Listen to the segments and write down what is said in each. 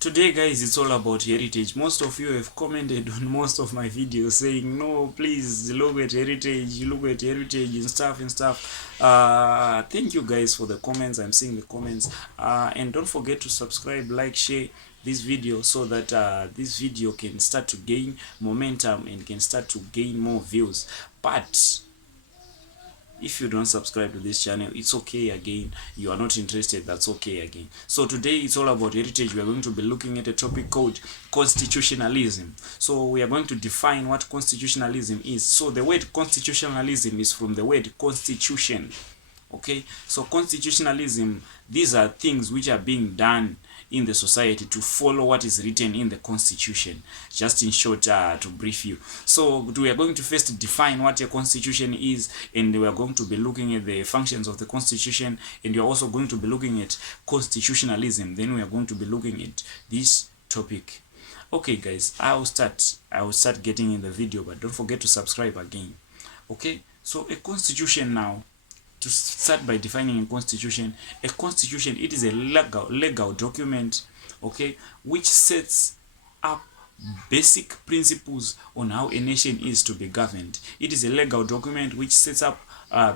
Today guys, it's all about heritage. Most of you have commented on most of my videos saying no, please look at heritage, and stuff. Thank you guys for the comments. I'm seeing the comments. And don't forget to subscribe, like, share this video so that this video can start to gain momentum and can start to gain more views. But if you don't subscribe to this channel, it's okay again. You are not interested, that's okay again. So today it's all about heritage. We are going to be looking at a topic called constitutionalism. So we are going to define what constitutionalism is. So the word constitutionalism is from the word constitution. Okay, so constitutionalism, these are things which are being done in the society to follow what is written in the constitution. Just in short, to brief you, so we are going to first define what a constitution is, and we are going to be looking at the functions of the constitution, and we are also going to be looking at constitutionalism. Then we are going to be looking at this topic. Okay guys, I will start getting in the video, but don't forget to subscribe again. Okay, so a constitution, now to start by defining a constitution, it is a legal document, okay, which sets up basic principles on how a nation is to be governed. It is a legal document which sets up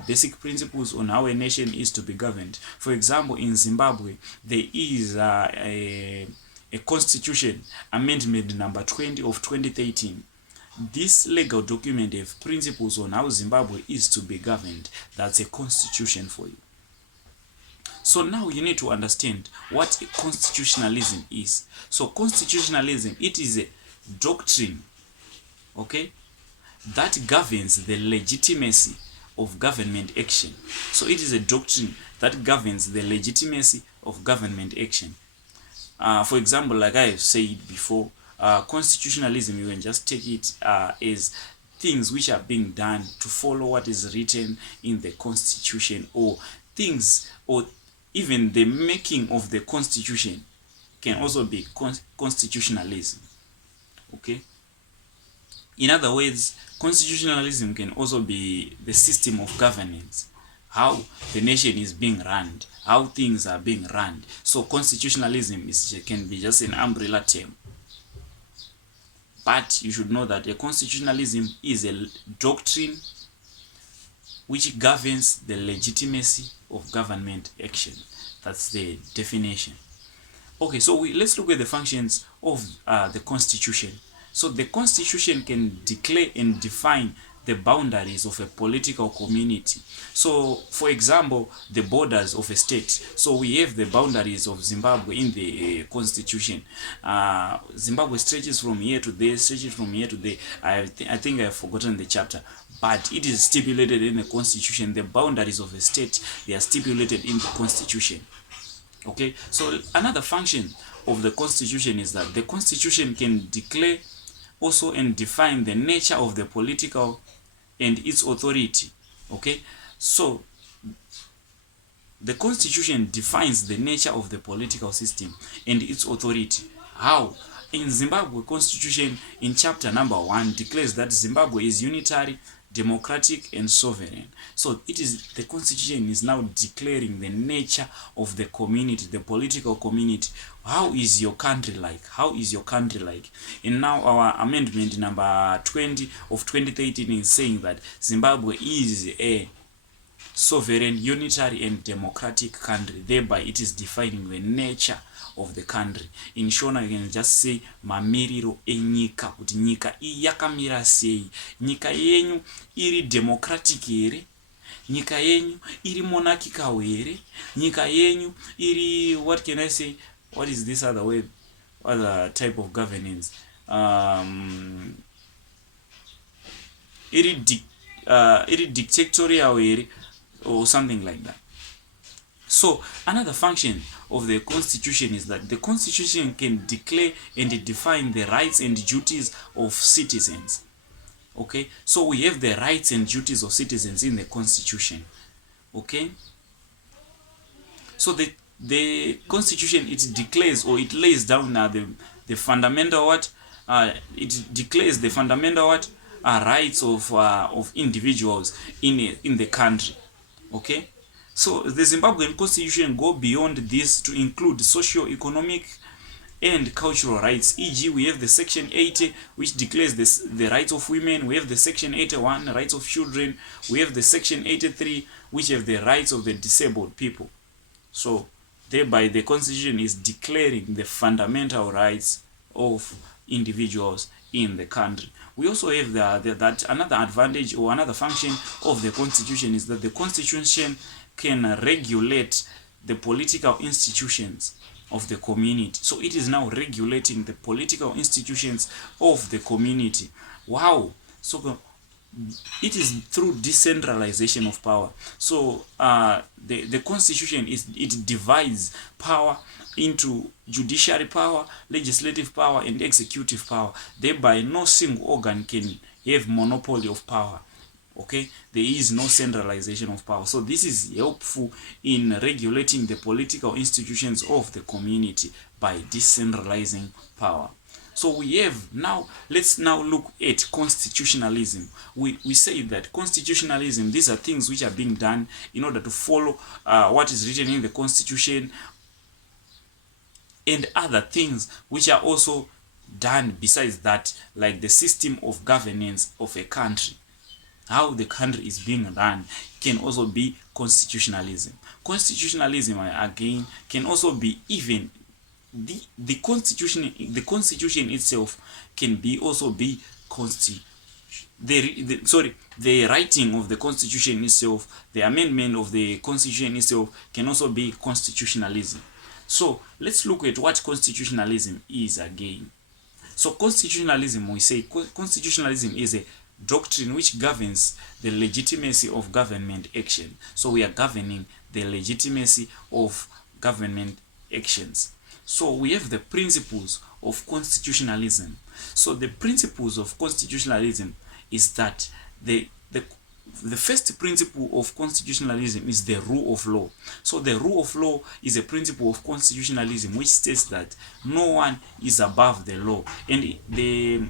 basic principles on how a nation is to be governed. For example, in Zimbabwe, there is a constitution amendment number 20 of 2013. This legal document have principles on how Zimbabwe is to be governed. That's a constitution for you. So now you need to understand what a constitutionalism is. So constitutionalism, it is a doctrine, okay, that governs the legitimacy of government action. So it is a doctrine that governs the legitimacy of government action. For example, like I have said before, constitutionalism, you can just take it as things which are being done to follow what is written in the constitution, or things, or even the making of the constitution can also be constitutionalism. Okay, in other words, constitutionalism can also be the system of governance, how the nation is being run, how things are being run. So constitutionalism can be just an umbrella term. But you should know that a constitutionalism is a doctrine which governs the legitimacy of government action. That's the definition. Okay, so let's look at the functions of the constitution. So the constitution can declare and define the boundaries of a political community. So for example, the borders of a state. So we have the boundaries of Zimbabwe in the constitution. Zimbabwe stretches from here to there, stretches from here to there. I think I've forgotten the chapter, but it is stipulated in the constitution. The boundaries of a state, they are stipulated in the constitution. Okay, so another function of the constitution is that the constitution can declare also and define the nature of the political and its authority. Okay, so the constitution defines the nature of the political system and its authority. How? In Zimbabwe constitution, in chapter number 1, declares that Zimbabwe is unitary, democratic and sovereign. So the constitution is now declaring the nature of the community, the political community. How is your country like? How is your country like? And now our amendment number 20 of 2013 is saying that Zimbabwe is a sovereign, unitary and democratic country. Thereby it is defining the nature of the country. In Shona, you can just say mamiriro enyika, kuti nyika iyi yakamira sei, nyika yenyu iri democratic here, nyika yenyu iri monarchical here, nyika yenyu iri, what can I say, what is this other way, other type of governance, iri dictatorial here, or something like that. So another function of the constitution is that the constitution can declare and define the rights and duties of citizens. Okay, so we have the rights and duties of citizens in the constitution. Okay, so the constitution, it declares, or it lays down the fundamental it declares the fundamental rights of individuals in the country. Okay, so the Zimbabwean constitution go beyond this to include socio-economic and cultural rights, e.g. we have the section 80 which declares the rights of women, we have the section 81 rights of children, we have the section 83 which have the rights of the disabled people. So thereby the Constitution is declaring the fundamental rights of individuals in the country. We also have that another advantage or another function of the Constitution is that the Constitution can regulate the political institutions of the community. So it is now regulating the political institutions of the community. Wow. So it is through decentralization of power. So the Constitution it divides power into judiciary power, legislative power, and executive power. Thereby no single organ can have monopoly of power. Okay, there is no centralization of power. So this is helpful in regulating the political institutions of the community by decentralizing power. So we have now, let's now look at constitutionalism. We say that constitutionalism, these are things which are being done in order to follow what is written in the Constitution, and other things which are also done besides that, like the system of governance of a country. How the country is being run can also be constitutionalism. Constitutionalism again can also be even the constitution itself can be also be the writing of the Constitution itself, the amendment of the Constitution itself can also be constitutionalism. So let's look at what constitutionalism is again. So constitutionalism, we say constitutionalism is a doctrine which governs the legitimacy of government action. So we are governing the legitimacy of government actions. So we have the principles of constitutionalism. So the principles of constitutionalism is that the first principle of constitutionalism is the rule of law. So the rule of law is a principle of constitutionalism which states that no one is above the law. And the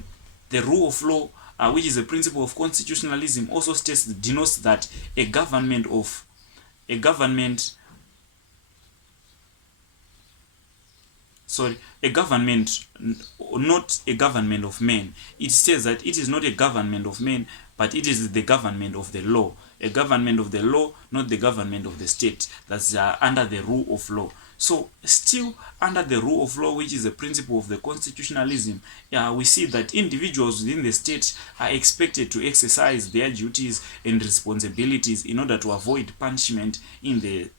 rule of law, which is a principle of constitutionalism, also denotes that a government, not a government of men. It says that it is not a government of men, but it is the government of the law. A government of the law, not the government of the state. That's under the rule of law. So still under the rule of law, which is a principle of the constitutionalism, we see that individuals within the state are expected to exercise their duties and responsibilities in order to avoid punishment in the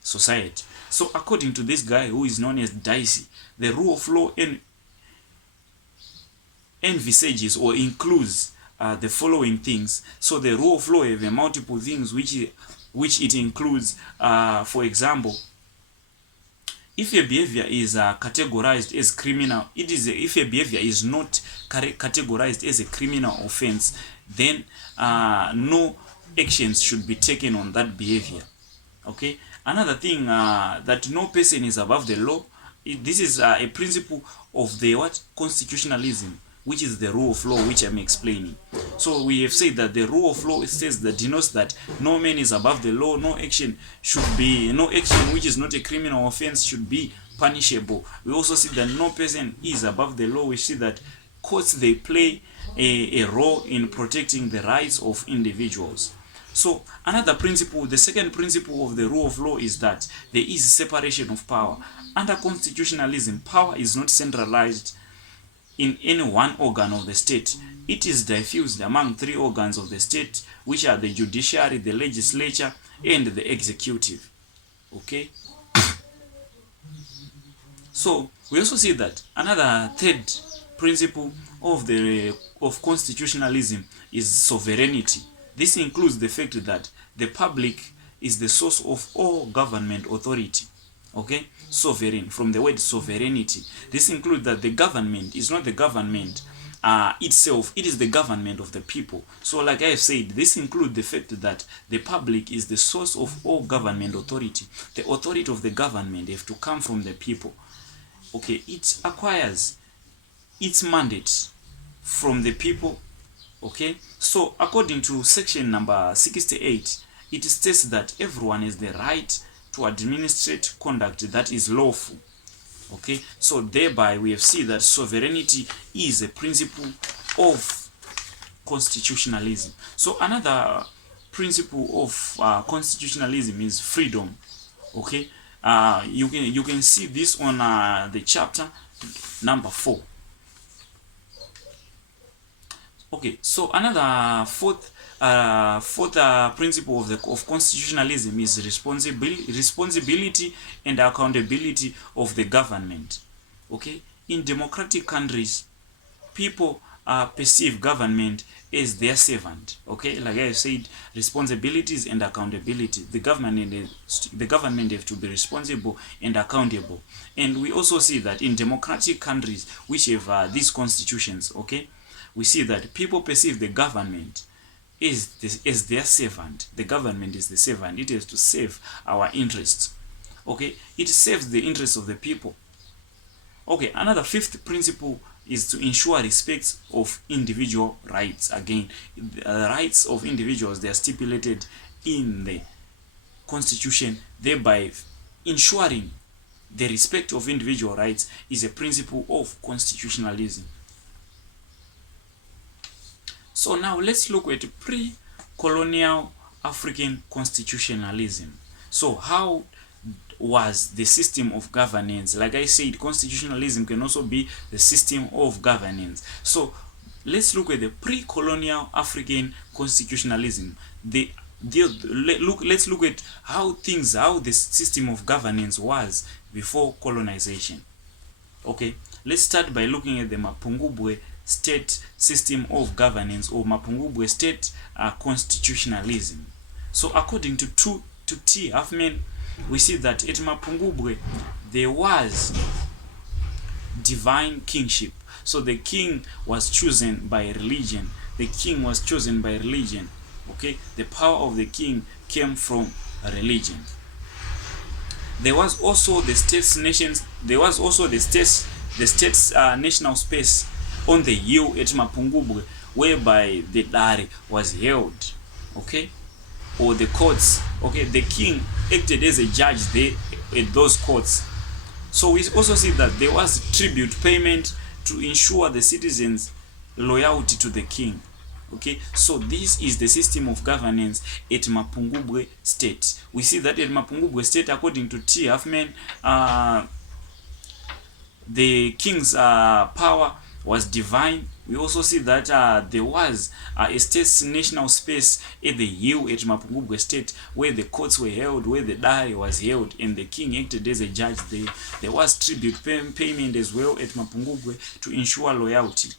society. So according to this guy who is known as Dicey, the rule of law envisages or includes the following things. So the rule of law have multiple things which it includes. For example, if a behavior is categorized as criminal, if a behavior is not categorized as a criminal offense, then no actions should be taken on that behavior. Okay. Another thing, that no person is above the law. This is a principle of the constitutionalism, which is the rule of law, which I'm explaining. So we have said that the rule of law says that denotes that no man is above the law. No action which is not a criminal offense should be punishable. We also see that no person is above the law. We see that courts, they play a role in protecting the rights of individuals. So another principle, the second principle of the rule of law is that there is separation of power. Under constitutionalism, power is not centralized in any one organ of the state. It is diffused among three organs of the state, which are the judiciary, the legislature, and the executive. Okay? So we also see that another third principle of constitutionalism is sovereignty. This includes the fact that the public is the source of all government authority. Okay? Sovereign, from the word sovereignty. This includes that the government is not the government itself, it is the government of the people. So like I have said, this includes the fact that the public is the source of all government authority. The authority of the government have to come from the people. Okay, it acquires its mandate from the people. Okay, so according to section number 68, it states that everyone has the right to administrate conduct that is lawful. Okay, so thereby we have seen that sovereignty is a principle of constitutionalism. So another principle of constitutionalism is freedom. Okay, you can see this on the chapter number 4. Okay, so another fourth principle of constitutionalism is responsibility and accountability of the government. Okay, in democratic countries, people perceive government as their servant. Okay, like I said, responsibilities and accountability. The government have to be responsible and accountable. And we also see that in democratic countries which have these constitutions, okay, we see that people perceive the government as their servant. The government is the servant. It has to serve our interests. Okay, it serves the interests of the people. Okay, another fifth principle is to ensure respect of individual rights. Again, the rights of individuals, they are stipulated in the constitution, thereby ensuring the respect of individual rights is a principle of constitutionalism. So now let's look at pre-colonial African constitutionalism. So how was the system of governance? Like I said, constitutionalism can also be the system of governance. So let's look at the pre-colonial African constitutionalism. Let's look at how the system of governance was before colonization. Okay, let's start by looking at the Mapungubwe state system of governance, or Mapungubwe state constitutionalism. So according to T. Huffman, we see that at Mapungubwe there was divine kingship. So the king was chosen by religion. The king was chosen by religion. Okay, the power of the king came from religion. There was also the states national space on the hill at Mapungubwe, whereby the Dari was held. Okay, or the courts. Okay, the king acted as a judge there at those courts. So we also see that there was tribute payment to ensure the citizens' loyalty to the king. Okay, so this is the system of governance at Mapungubwe state. We see that at Mapungubwe state, according to T. Huffman, the king's power was divine. We also see that there was a state's national space at the hill at Mapungubwe state, where the courts were held, where the Dari was held, and the king acted as a judge there. There was tribute payment as well at Mapungubwe to ensure loyalty.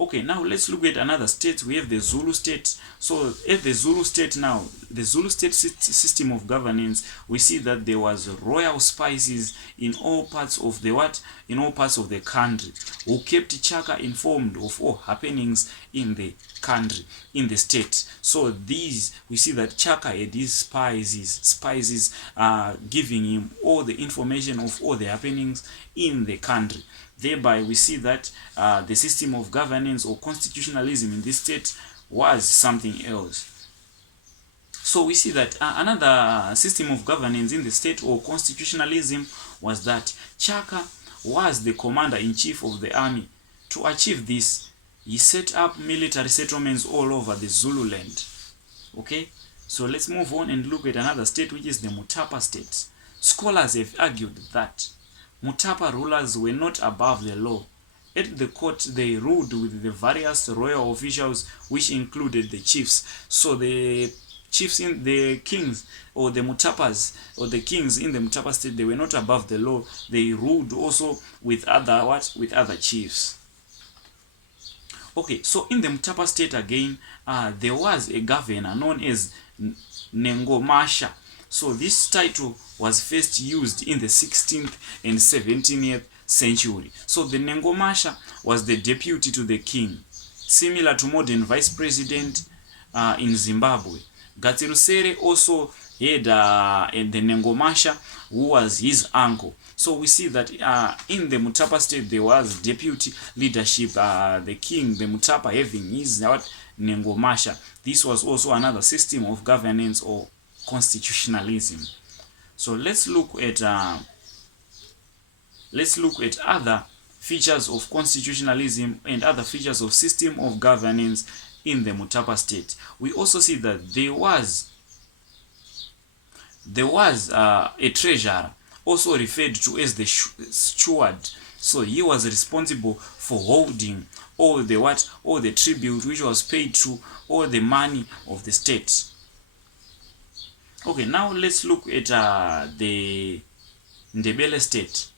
Okay, now let's look at another state. We have the Zulu state. So at the Zulu state now, the Zulu state system of governance, we see that there was royal spices in all parts of the country, who kept Chaka informed of all happenings in the country, in the state. So we see that Chaka had these spices giving him all the information of all the happenings in the country. Thereby we see that the system of governance or constitutionalism in this state was something else. So we see that another system of governance in the state or constitutionalism was that Chaka was the commander-in-chief of the army. To achieve this, he set up military settlements all over the Zululand. Okay, so let's move on and look at another state, which is the Mutapa state. Scholars have argued that Mutapa rulers were not above the law. At the court, they ruled with the various royal officials, which included the chiefs. So the chiefs in the kings, or the Mutapas, or the kings in the Mutapa state, they were not above the law. They ruled also with other chiefs. Okay, so in the Mutapa state again, there was a governor known as Nengomasha. So this title was first used in the 16th and 17th century. So the Nengomasha was the deputy to the king, similar to modern vice president in Zimbabwe. Gatirusere also had the Nengomasha, who was his uncle. So we see that in the Mutapa state there was deputy leadership, the king, the Mutapa, having his Nengomasha. This was also another system of governance or constitutionalism. So let's look at let's look at other features of constitutionalism and other features of system of governance in the Mutapa state. We also see that there was a treasurer, also referred to as the steward. So he was responsible for holding all the tribute which was paid to all the money of the state. Okay, now let's look at the Ndebele state.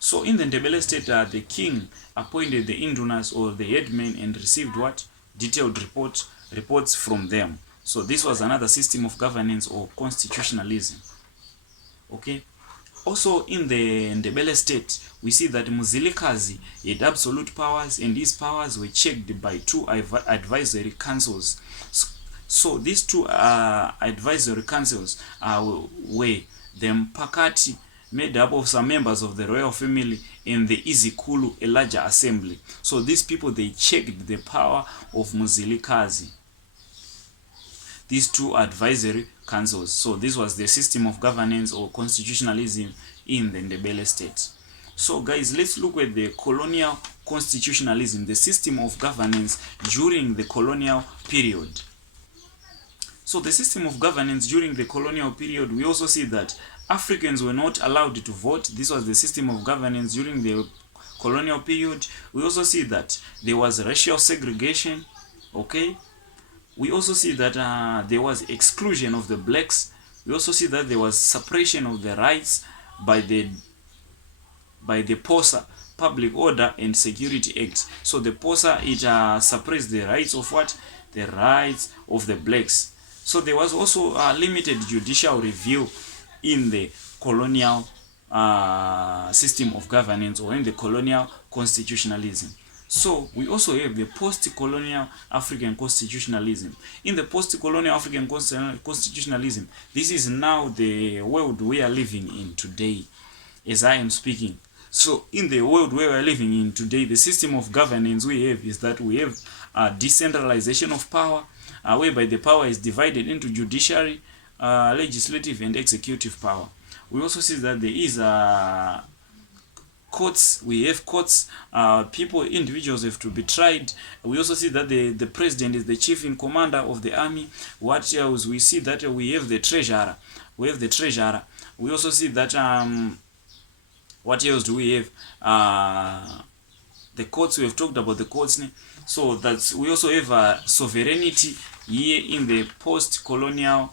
So in the Ndebele state, the king appointed the indunas or the headmen and received detailed reports from them. So this was another system of governance or constitutionalism. Okay. Also in the Ndebele state, we see that Muzilikazi had absolute powers, and these powers were checked by two advisory councils. So these two advisory councils were the Mpakati, made up of some members of the royal family, and the Izikulu, a larger assembly. So these people, they checked the power of Muzilikazi. These two advisory councils. So this was the system of governance or constitutionalism in the Ndebele state. So guys, let's look at the colonial constitutionalism, the system of governance during the colonial period. So the system of governance during the colonial period, we also see that Africans were not allowed to vote. This was the system of governance during the colonial period. We also see that there was racial segregation. Okay. We also see that there was exclusion of the blacks. We also see that there was suppression of the rights by the POSA, Public Order and Security Act. So the POSA, it suppressed the rights of the rights of the blacks. So there was also limited judicial review in the colonial system of governance or in the colonial constitutionalism. So we also have the post-colonial African constitutionalism. In the post-colonial African constitutionalism, this is now the world we are living in today as I am speaking. So in the world where we are living in today, the system of governance we have is that we have a decentralization of power, whereby the power is divided into judiciary, legislative and executive power. We also see that there is courts. We have courts. Individuals have to be tried. We also see that the president is the chief in commander of the army. What else? We see that we have the treasurer. We also see that what else do we have? The courts. We have talked about the courts. So that's, we also have sovereignty here in the post-colonial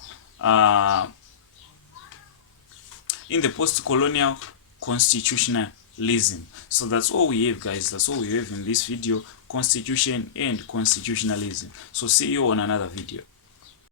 constitutionalism. So that's all we have, guys. That's all we have in this video: constitution and constitutionalism. So see you on another video.